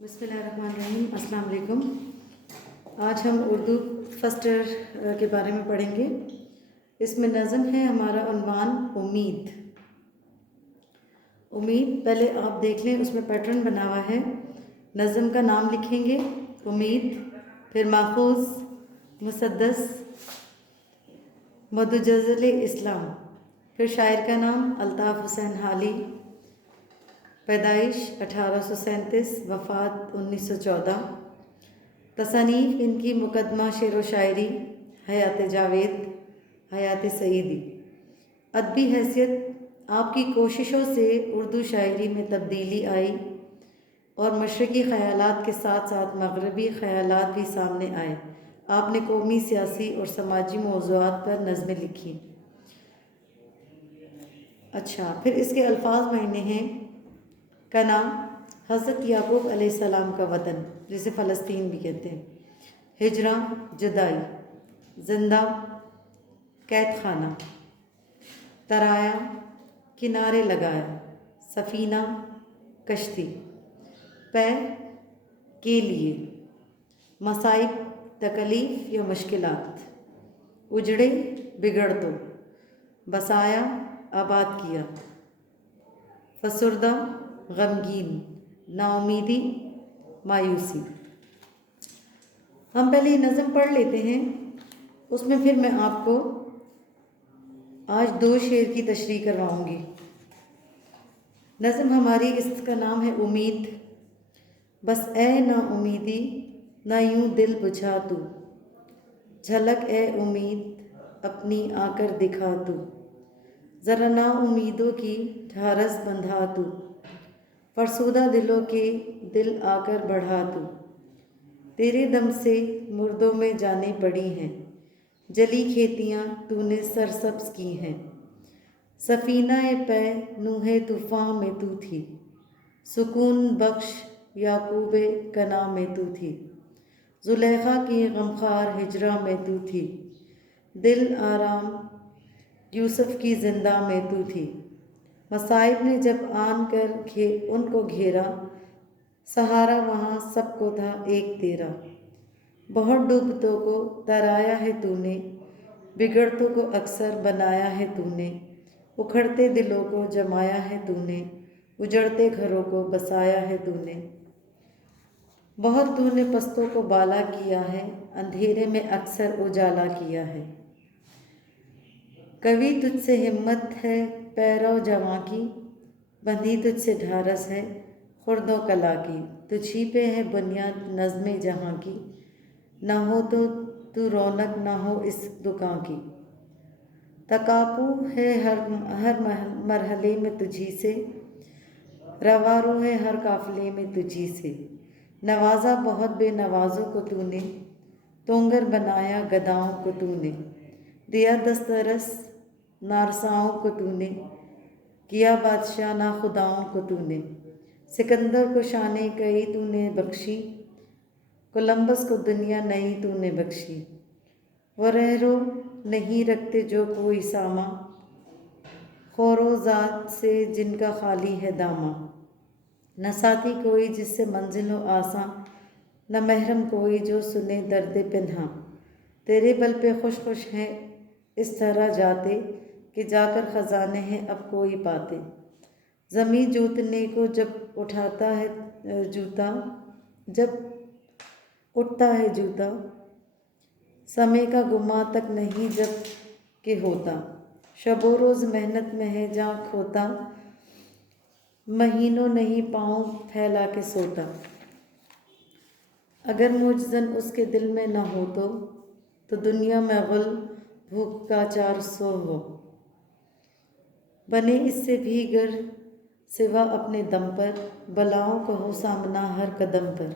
بسم اللہ الرحمن الرحیم۔ السلام علیکم۔ آج ہم اردو فسٹ ایئر کے بارے میں پڑھیں گے۔ اس میں نظم ہے ہمارا عنوان امید۔ امید پہلے آپ دیکھ لیں، اس میں پیٹرن بنا ہوا ہے۔ نظم کا نام لکھیں گے امید، پھر ماخوذ، مسدس، مدجزل اسلام، پھر شاعر کا نام الطاف حسین حالی، پیدائش 1837، وفات 1914۔ تصانیف ان کی مقدمہ شعر و شاعری، حیات جاوید، حیات سعیدی۔ ادبی حیثیت آپ کی کوششوں سے اردو شاعری میں تبدیلی آئی اور مشرقی خیالات کے ساتھ ساتھ مغربی خیالات بھی سامنے آئے۔ آپ نے قومی، سیاسی اور سماجی موضوعات پر نظمیں لکھی۔ اچھا، پھر اس کے الفاظ معنی ہیں۔ کا نام حضرت یعقوب علیہ السلام کا وطن، جسے فلسطین بھی کہتے ہیں۔ ہجرہ جدائی، زندہ قید خانہ، ترایا کنارے لگایا، سفینہ کشتی، پے کے لیے، مصائب تکلیف یا مشکلات، اجڑے بگڑ تو، بسایا آباد کیا، فسردہ غمگین، نا امیدی مایوسی۔ ہم پہلے یہ نظم پڑھ لیتے ہیں، اس میں پھر میں آپ کو آج 2 شعر کی تشریح کرواؤں گی۔ نظم ہماری اس کا نام ہے امید۔ بس اے نا امیدی نہ یوں دل بجھا تو، جھلک اے امید اپنی آ کر دکھا تو، ذرا نا امیدوں کی ڈھارس بندھا تو، فرسودہ دلوں کے دل آ کر بڑھا تو، تیرے دم سے مردوں میں جانیں پڑی ہیں، جلی کھیتیاں تو نے سرسبز کی ہیں، سفینہ پے نوح طوفاں میں تو تھی، سکون بخش یعقوب کنا میں تو تھی، زلیخا کی غمخوار ہجرہ میں تو تھی، دل آرام یوسف کی زندہ میں تو تھی، مصائب نے جب آن کر ان کو گھیرا، سہارا وہاں سب کو تھا ایک تیرا، بہت ڈوبتوں کو ترایا ہے تو نے، بگڑتوں کو اکثر بنایا ہے تو نے، اکھڑتے دلوں کو جمایا ہے تو نے، اجڑتے گھروں کو بسایا ہے تو نے، بہت تو نے پستوں کو بالا کیا ہے، اندھیرے میں اکثر اجالا کیا ہے، کبھی تجھ سے ہمت ہے پیرو جواں کی، بندھی تجھ سے ڈھارس ہے خرد و کلا کی، تجھی پہ ہے بنیاد نظم جہاں کی، نہ ہو تو رونق نہ ہو اس دکان کی، تکاپو ہے ہر مرحلے میں تجھی سے، روارو ہے ہر قافلے میں تجھی سے، نوازا بہت بے نوازوں کو تو نے، تونگر بنایا گداؤں کو تو نے، دیا دسترس نارساؤں کو تو نے، کیا بادشاہ ناخداؤں کو تو نے، سکندر کو شانِ کئی تو نے بخشی، کولمبس کو دنیا نئی تو نے بخشی، وہ رہرو نہیں رکھتے جو کوئی ساما، خور و ذات سے جن کا خالی ہے داماں، نہ ساتھی کوئی جس سے منزل ہو آساں، نہ محرم کوئی جو سنے درد پنہاں، تیرے بل پہ خوش خوش ہیں اس طرح جاتے، کہ جا کر خزانے ہیں اب کوئی پاتے، زمیں جوتنے کو جب اٹھتا ہے جوتا، سمے کا گماں تک نہیں جب کہ ہوتا، شب و روز محنت میں ہے جاں کھوتا، مہینوں نہیں پاؤں پھیلا کے سوتا، اگر معجزن اس کے دل میں نہ ہو تو دنیا میں غل بھوک کا 400 ہو، بنے اس سے بھی گر سوا اپنے دم پر، بلاؤں کا ہو سامنا ہر قدم پر،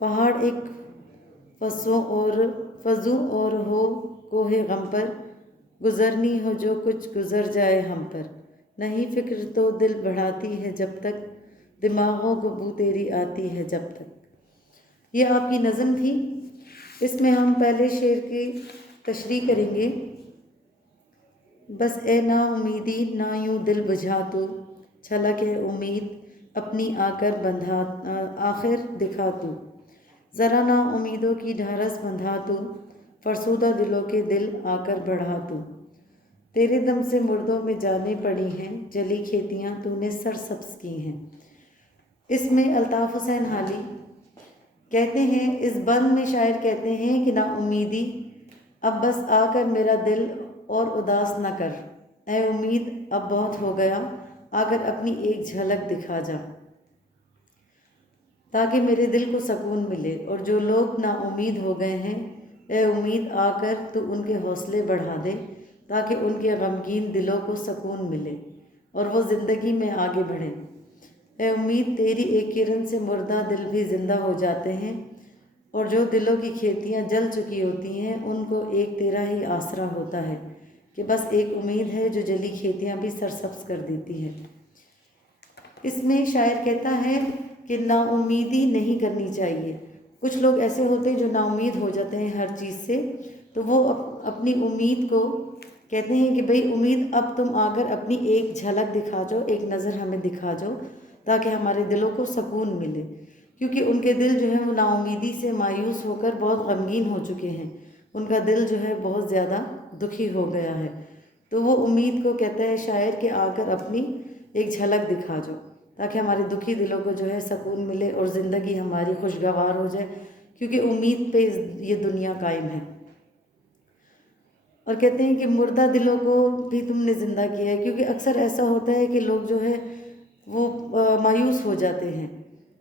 پہاڑ ایک فزوں اور ہو کوہ غم پر، گزرنی ہو جو کچھ گزر جائے ہم پر، نہیں فکر تو دل بڑھاتی ہے جب تک، دماغوں کو بو تیری آتی ہے جب تک۔ یہ آپ کی نظم تھی۔ اس میں ہم پہلے شعر کی تشریح کریں گے۔ بس اے نا امیدی نہ یوں دل بجھا تو، جھلک ہے امید اپنی آخر دکھا تو، ذرا نا امیدوں کی ڈھارس بندھا تو، فرسودہ دلوں کے دل آ کر بڑھا تو، تیرے دم سے مردوں میں جانیں پڑی ہیں، جلی کھیتیاں تو نے سرسبز کی ہیں۔ اس میں الطاف حسین حالی کہتے ہیں، اس بند میں شاعر کہتے ہیں کہ نا امیدی اب بس آ کر میرا دل اور اداس نہ کر، اے امید اب بہت ہو گیا، آ کر اپنی ایک جھلک دکھا جا، تاکہ میرے دل کو سکون ملے، اور جو لوگ نا امید ہو گئے ہیں، اے امید آ کر تو ان کے حوصلے بڑھا دے، تاکہ ان کے غمگین دلوں کو سکون ملے اور وہ زندگی میں آگے بڑھیں۔ اے امید تیری ایک کرن سے مردہ دل بھی زندہ ہو جاتے ہیں، اور جو دلوں کی کھیتیاں جل چکی ہوتی ہیں ان کو ایک تیرا ہی آسرا ہوتا ہے کہ بس ایک امید ہے جو جلی کھیتیاں بھی سرسبز کر دیتی ہے۔ اس میں شاعر کہتا ہے کہ نا امیدی نہیں کرنی چاہیے۔ کچھ لوگ ایسے ہوتے ہیں جو نا امید ہو جاتے ہیں ہر چیز سے، تو وہ اپنی امید کو کہتے ہیں کہ بھئی امید اب تم آ کر اپنی ایک جھلک دکھا جاؤ، ایک نظر ہمیں دکھا جاؤ، تاکہ ہمارے دلوں کو سکون ملے، کیونکہ ان کے دل جو ہے وہ نا امیدی سے مایوس ہو کر بہت غمگین ہو چکے ہیں، ان کا دل جو ہے بہت زیادہ دکھی ہو گیا ہے۔ تو وہ امید کو کہتا ہے شاعر کہ آ کر اپنی ایک جھلک دکھا جاؤ، تاکہ ہمارے دکھی دلوں کو جو ہے سکون ملے اور زندگی ہماری خوشگوار ہو جائے، کیونکہ امید پہ یہ دنیا قائم ہے۔ اور کہتے ہیں کہ مردہ دلوں کو بھی تم نے زندہ کیا ہے، کیونکہ اکثر ایسا ہوتا ہے کہ لوگ جو ہے وہ مایوس ہو جاتے ہیں،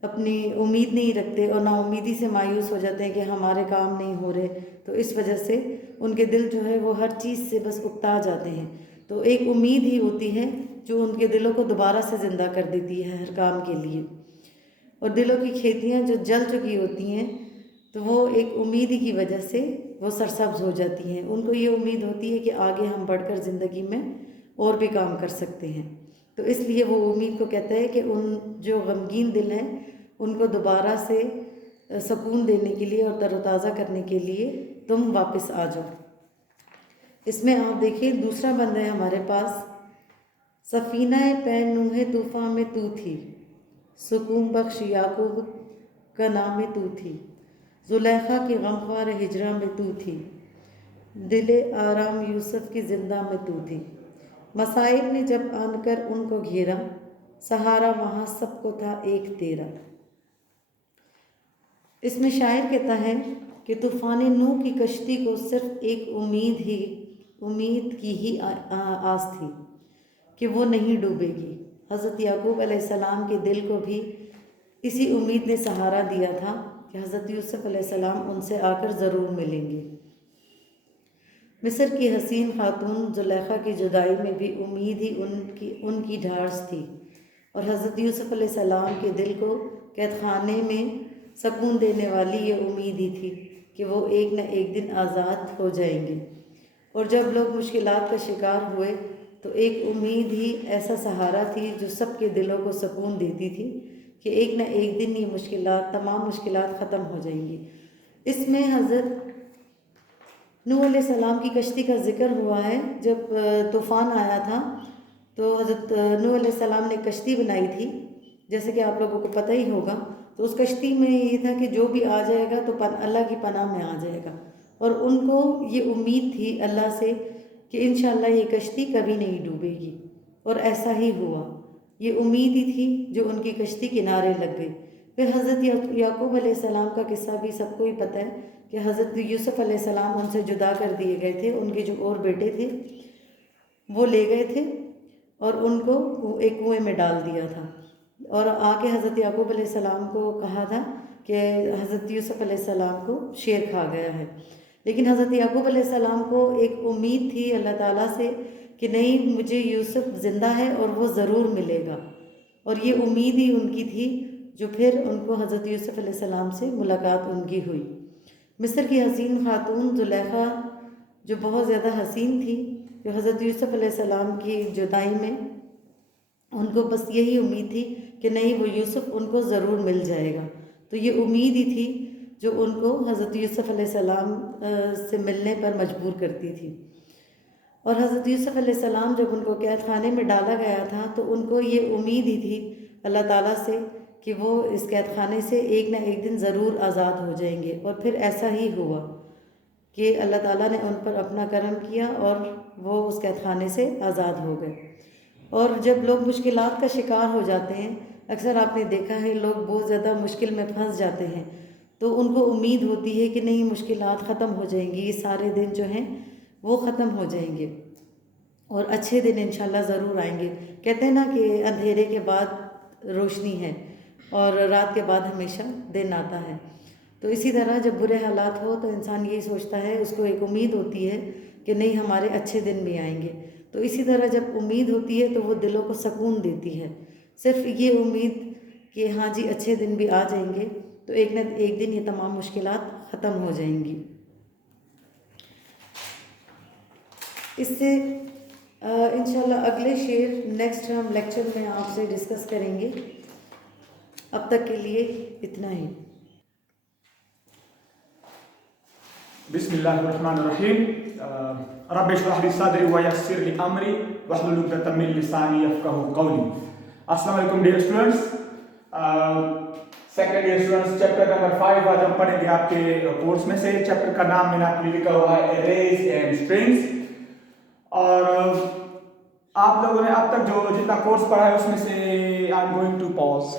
اپنی امید نہیں رکھتے اور نا امیدی سے مایوس ہو جاتے ہیں کہ ہمارے کام نہیں ہو رہے، تو اس وجہ سے ان کے دل جو ہے وہ ہر چیز سے بس اکتا جاتے ہیں۔ تو ایک امید ہی ہوتی ہے جو ان کے دلوں کو دوبارہ سے زندہ کر دیتی ہے ہر کام کے لیے، اور دلوں کی کھیتیاں جو جل چکی ہوتی ہیں تو وہ ایک امید ہی کی وجہ سے وہ سرسبز ہو جاتی ہیں، ان کو یہ امید ہوتی ہے کہ آگے ہم بڑھ کر زندگی میں اور بھی کام کر سکتے ہیں۔ تو اس لیے وہ امید کو کہتا ہے کہ ان جو غمگین دل ہیں ان کو دوبارہ سے سکون دینے کے لیے اور تر و تازہ کرنے کے لیے تم واپس آ جاؤ۔ اس میں آپ دیکھیے دوسرا بند ہے ہمارے پاس، سفینہ پہ نوح طوفان میں تو تھی، سکون بخش یعقوب کا نام میں تو تھی، زلیخا کی غمخوار ہجرہ میں تو تھی، دل آرام یوسف کی زندہ میں تو تھی، مصائب نے جب آن کر ان کو گھیرا، سہارا وہاں سب کو تھا ایک تیرا۔ اس میں شاعر کہتا ہے کہ طوفان نوح کی کشتی کو صرف ایک امید کی ہی آس تھی کہ وہ نہیں ڈوبے گی۔ حضرت یعقوب علیہ السلام کے دل کو بھی اسی امید نے سہارا دیا تھا کہ حضرت یوسف علیہ السلام ان سے آ کر ضرور ملیں گے۔ مصر کی حسین خاتون زلیخا کی جدائی میں بھی امید ہی ان کی ڈھارس تھی، اور حضرت یوسف علیہ السلام کے دل کو قید خانے میں سکون دینے والی یہ امید ہی تھی کہ وہ ایک نہ ایک دن آزاد ہو جائیں گے۔ اور جب لوگ مشکلات کا شکار ہوئے تو ایک امید ہی ایسا سہارا تھی جو سب کے دلوں کو سکون دیتی تھی کہ ایک نہ ایک دن یہ تمام مشکلات ختم ہو جائیں گی۔ اس میں حضرت نوح علیہ السلام کی کشتی کا ذکر ہوا ہے۔ جب طوفان آیا تھا تو حضرت نوح علیہ السلام نے کشتی بنائی تھی، جیسے کہ آپ لوگوں کو پتہ ہی ہوگا، تو اس کشتی میں یہ تھا کہ جو بھی آ جائے گا تو اللہ کی پناہ میں آ جائے گا، اور ان کو یہ امید تھی اللہ سے کہ انشاءاللہ یہ کشتی کبھی نہیں ڈوبے گی، اور ایسا ہی ہوا۔ یہ امید ہی تھی جو ان کی کشتی کنارے لگ گئی۔ پھر حضرت یعقوب علیہ السلام کا قصہ بھی سب کو ہی پتہ ہے کہ حضرت یوسف علیہ السلام ان سے جدا کر دیے گئے تھے، ان کے جو اور بیٹے تھے وہ لے گئے تھے اور ان کو ایک کنویں میں ڈال دیا تھا، اور آ کے حضرت یعقوب علیہ السلام کو کہا تھا کہ حضرت یوسف علیہ السلام کو شیر کھا گیا ہے، لیکن حضرت یعقوب علیہ السلام کو ایک امید تھی اللہ تعالیٰ سے کہ نہیں، مجھے یوسف زندہ ہے اور وہ ضرور ملے گا، اور یہ امید ہی ان کی تھی جو پھر ان کو حضرت یوسف علیہ السلام سے ملاقات ان کی ہوئی۔ مصر کی حسین خاتون زلیخا جو بہت زیادہ حسین تھی، جو حضرت یوسف علیہ السلام کی جدائی میں ان کو بس یہی امید تھی کہ نہیں، وہ یوسف ان کو ضرور مل جائے گا، تو یہ امید ہی تھی جو ان کو حضرت یوسف علیہ السلام سے ملنے پر مجبور کرتی تھی۔ اور حضرت یوسف علیہ السلام جب ان کو قید خانے میں ڈالا گیا تھا تو ان کو یہ امید ہی تھی اللہ تعالیٰ سے کہ وہ اس قید خانے سے ایک نہ ایک دن ضرور آزاد ہو جائیں گے، اور پھر ایسا ہی ہوا کہ اللہ تعالیٰ نے ان پر اپنا کرم کیا اور وہ اس قید خانے سے آزاد ہو گئے۔ اور جب لوگ مشکلات کا شکار ہو جاتے ہیں، اکثر آپ نے دیکھا ہے لوگ بہت زیادہ مشکل میں پھنس جاتے ہیں، تو ان کو امید ہوتی ہے کہ نہیں مشکلات ختم ہو جائیں گی، یہ سارے دن جو ہیں وہ ختم ہو جائیں گے اور اچھے دن انشاءاللہ ضرور آئیں گے۔ کہتے ہیں نا کہ اندھیرے کے بعد روشنی ہے اور رات کے بعد ہمیشہ دن آتا ہے، تو اسی طرح جب برے حالات ہو تو انسان یہی سوچتا ہے، اس کو ایک امید ہوتی ہے کہ نہیں ہمارے اچھے دن بھی آئیں گے۔ تو اسی طرح جب امید ہوتی ہے تو وہ دلوں کو سکون دیتی ہے، صرف یہ امید کہ ہاں جی اچھے دن بھی آ جائیں گے تو ایک نہ ایک دن یہ تمام مشکلات ختم ہو جائیں گی۔ اس سے انشاءاللہ اگلے شعر نیکسٹ ہم لیکچر میں آپ سے ڈسکس کریں گے۔ اب تک کے لیے اتنا ہی۔ بسم اللہ الرحمن الرحیم۔ رب اشرح لی صدری ویسر لی امری واحلل عقدۃ من لسانی یفقہوا قولی۔ السلام علیکم dear students, second year students, chapter number 5 آج ہم پڑھیں گے آپ کے کورس میں سے۔ چیپٹر کا نام میں نے آپ کو لکھا ہوا ہے ارےز اینڈ اسٹرنگس، اور آپ لوگوں نے اب تک جو جتنا کورس پڑھا ہے اس میں سے I am going to pause